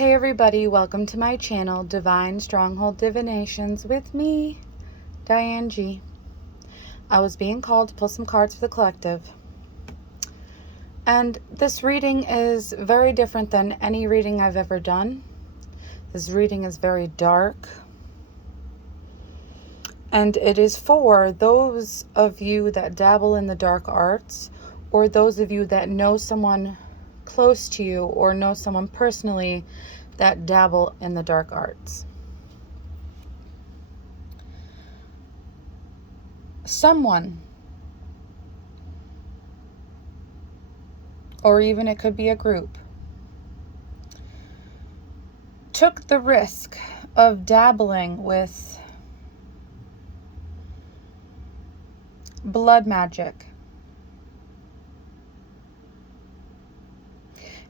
Hey everybody, welcome to my channel, Divine Stronghold Divinations, with me, Diane G. I was being called to pull some cards for the collective. And this reading is very different than any reading I've ever done. This reading is very dark. And it is for those of you that dabble in the dark arts, or those of you that know someone close to you or know someone personally that dabble in the dark arts. Someone, or even it could be a group, took the risk of dabbling with blood magic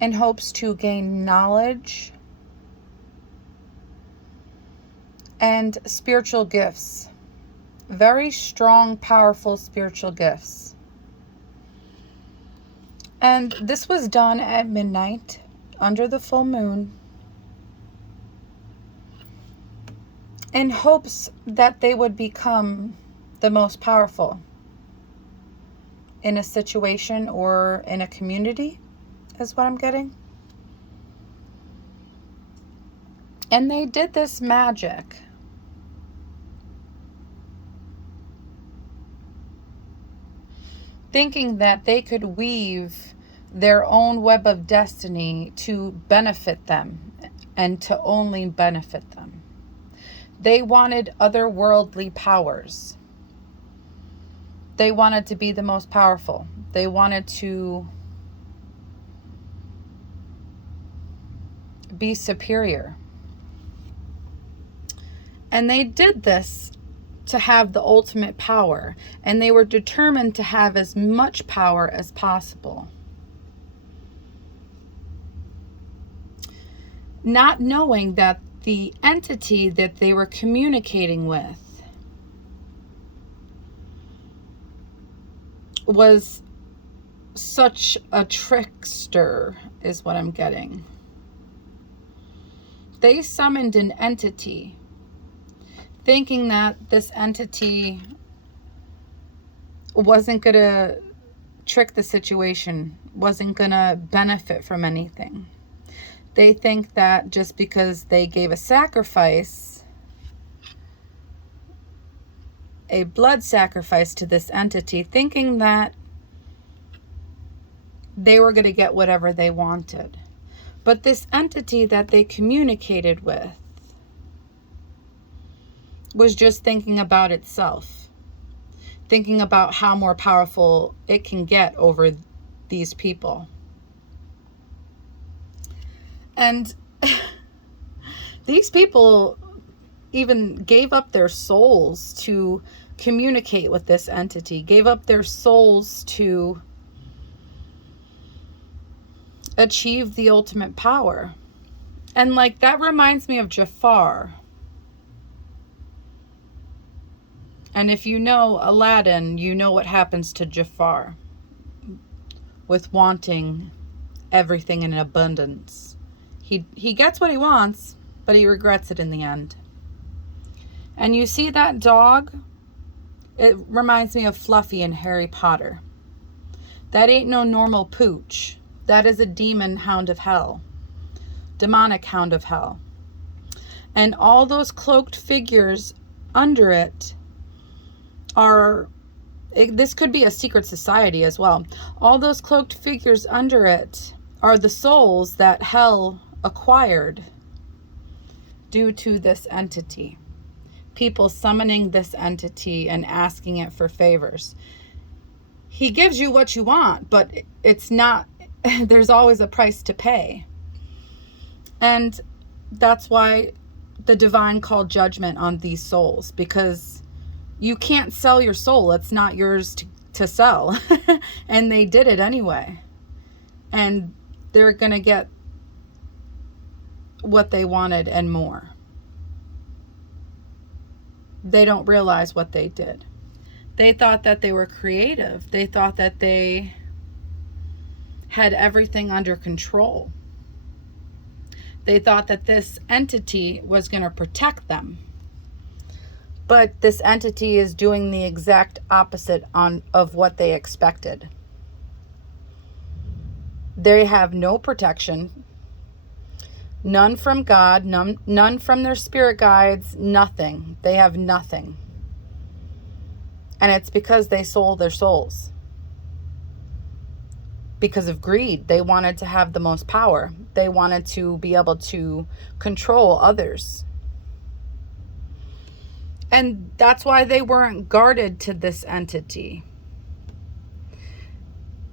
in hopes to gain knowledge and spiritual gifts. Very strong, powerful spiritual gifts. And this was done at midnight, under the full moon, in hopes that they would become the most powerful in a situation or in a community, is what I'm getting. And they did this magic thinking that they could weave their own web of destiny to benefit them and to only benefit them. They wanted otherworldly powers. They wanted to be the most powerful. They wanted to be superior. And they did this to have the ultimate power, and they were determined to have as much power as possible. Not knowing that the entity that they were communicating with was such a trickster, is what I'm getting. They summoned an entity thinking that this entity wasn't going to trick the situation, wasn't going to benefit from anything. They think that just because they gave a sacrifice, a blood sacrifice to this entity, thinking that they were going to get whatever they wanted. But this entity that they communicated with was just thinking about itself, thinking about how more powerful it can get over these people. And these people even gave up their souls to communicate with this entity, gave up their souls to achieve the ultimate power. And like, that reminds me of Jafar. And if you know Aladdin, you know what happens to Jafar with wanting everything in abundance. He gets what he wants, but he regrets it in the end. And you see that dog? It reminds me of Fluffy in Harry Potter. That ain't no normal pooch. That is a demon hound of hell. Demonic hound of hell. And all those cloaked figures under it this could be a secret society as well. All those cloaked figures under it are the souls that hell acquired due to this entity. People summoning this entity and asking it for favors. He gives you what you want, but it's not, there's always a price to pay. And that's why the divine called judgment on these souls, because you can't sell your soul. It's not yours to sell. And they did it anyway. And they're going to get what they wanted and more. They don't realize what they did. They thought that they were creative. They thought that they had everything under control. They thought that this entity was going to protect them. But this entity is doing the exact opposite of what they expected. They have no protection, none from God, none from their spirit guides, nothing. They have nothing. And it's because they sold their souls. Because of greed. They wanted to have the most power. They wanted to be able to control others. And that's why they weren't guarded to this entity.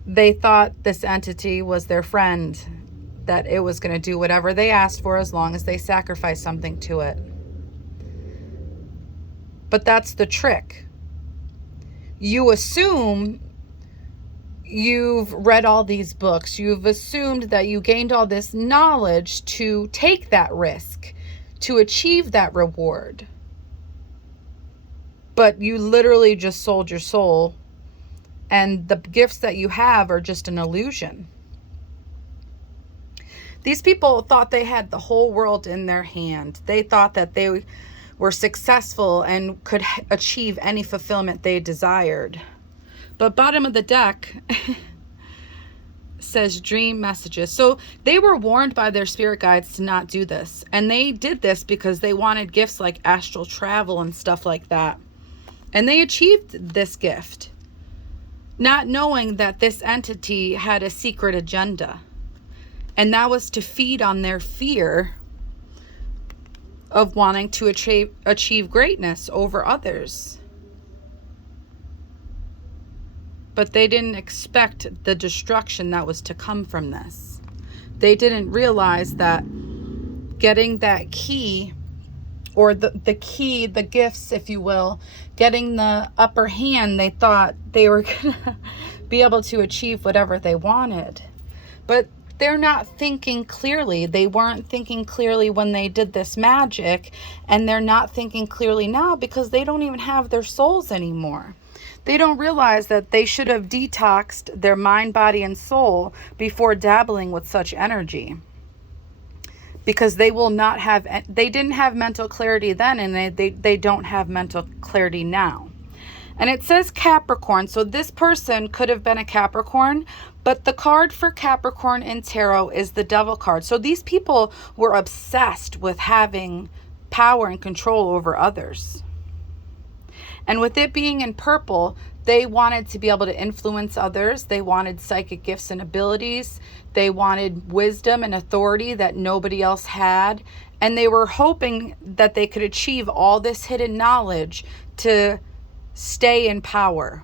They thought this entity was their friend, that it was going to do whatever they asked for as long as they sacrificed something to it. But that's the trick. You assume you've read all these books. You've assumed that you gained all this knowledge to take that risk, to achieve that reward. But you literally just sold your soul, and the gifts that you have are just an illusion. These people thought they had the whole world in their hand. They thought that they were successful and could achieve any fulfillment they desired. But bottom of the deck says dream messages. So they were warned by their spirit guides to not do this. And they did this because they wanted gifts like astral travel and stuff like that. And they achieved this gift, not knowing that this entity had a secret agenda. And that was to feed on their fear of wanting to achieve greatness over others. But they didn't expect the destruction that was to come from this. They didn't realize that getting that key, or the key, the gifts, if you will, getting the upper hand, they thought they were going to be able to achieve whatever they wanted. But they're not thinking clearly. They weren't thinking clearly when they did this magic, and they're not thinking clearly now because they don't even have their souls anymore. They don't realize that they should have detoxed their mind, body, and soul before dabbling with such energy. Because they didn't have mental clarity then, and they don't have mental clarity now. And it says Capricorn, so this person could have been a Capricorn, but the card for Capricorn in tarot is the Devil card. So these people were obsessed with having power and control over others. And with it being in purple, they wanted to be able to influence others. They wanted psychic gifts and abilities. They wanted wisdom and authority that nobody else had. And they were hoping that they could achieve all this hidden knowledge to stay in power.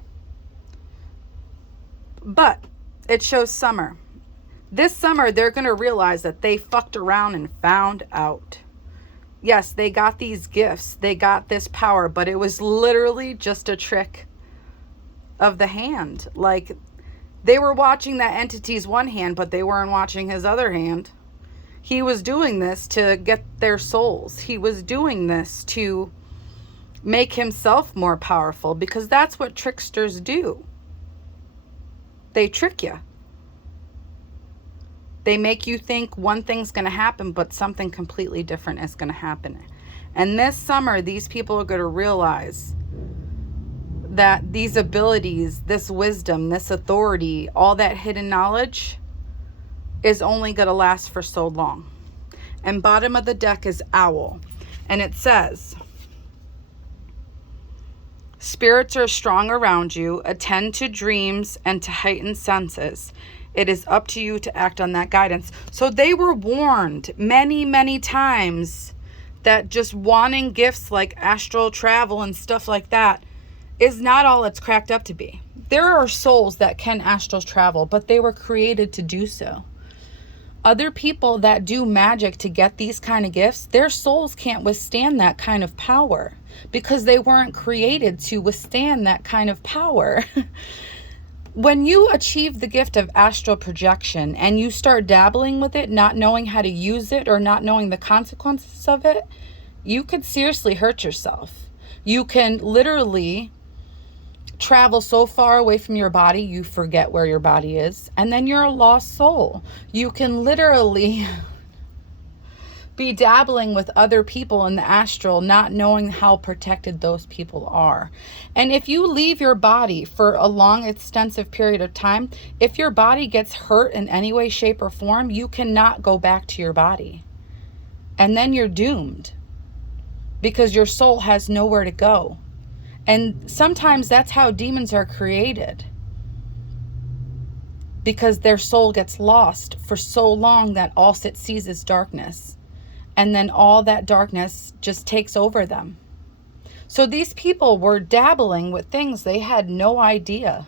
But it shows summer. This summer, they're going to realize that they fucked around and found out. Yes, they got these gifts. They got this power, but it was literally just a trick of the hand. Like, they were watching that entity's one hand, but they weren't watching his other hand. He was doing this to get their souls. He was doing this to make himself more powerful, because that's what tricksters do. They trick you. They make you think one thing's going to happen, but something completely different is going to happen. And this summer, these people are going to realize that these abilities, this wisdom, this authority, all that hidden knowledge is only going to last for so long. And bottom of the deck is Owl. And it says, spirits are strong around you. Attend to dreams and to heightened senses. It is up to you to act on that guidance. So they were warned many, many times that just wanting gifts like astral travel and stuff like that is not all it's cracked up to be. There are souls that can astral travel, but they were created to do so. Other people that do magic to get these kind of gifts, their souls can't withstand that kind of power because they weren't created to withstand that kind of power. When you achieve the gift of astral projection and you start dabbling with it, not knowing how to use it or not knowing the consequences of it, you could seriously hurt yourself. You can literally travel so far away from your body, you forget where your body is, and then you're a lost soul. You can literally be dabbling with other people in the astral, not knowing how protected those people are. And if you leave your body for a long, extensive period of time, if your body gets hurt in any way, shape, or form, you cannot go back to your body. And then you're doomed because your soul has nowhere to go. And sometimes that's how demons are created, because their soul gets lost for so long that all it sees is darkness. And then all that darkness just takes over them. So these people were dabbling with things they had no idea.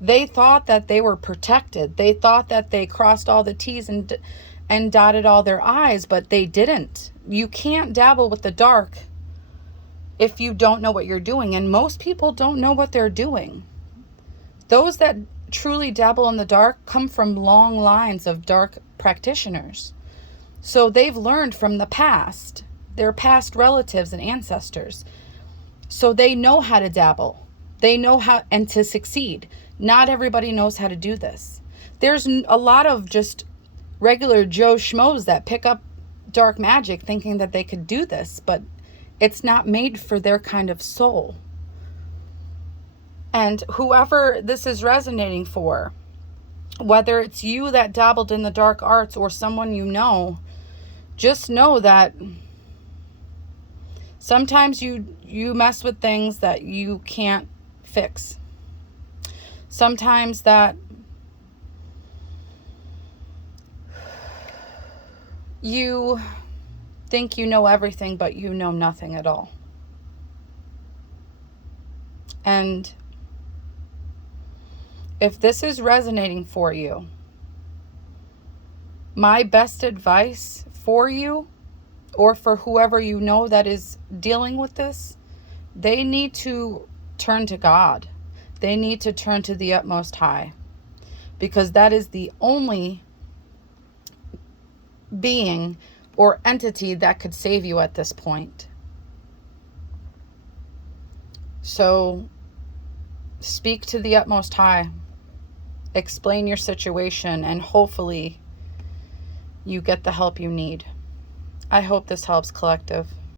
They thought that they were protected. They thought that they crossed all the T's and dotted all their I's, but they didn't. You can't dabble with the dark if you don't know what you're doing. And most people don't know what they're doing. Those that truly dabble in the dark come from long lines of dark practitioners. So they've learned from the past, their past relatives and ancestors. So they know how to dabble. They know how, and to succeed. Not everybody knows how to do this. There's a lot of just regular Joe Schmoes that pick up dark magic thinking that they could do this, but it's not made for their kind of soul. And whoever this is resonating for, whether it's you that dabbled in the dark arts or someone you know, just know that sometimes you mess with things that you can't fix. Sometimes that you think you know everything, but you know nothing at all. And if this is resonating for you, my best advice for you, or for whoever you know that is dealing with this, they need to turn to God. They need to turn to the Utmost High, because that is the only being or entity that could save you at this point. So speak to the Utmost High, explain your situation, and hopefully you get the help you need. I hope this helps, collective.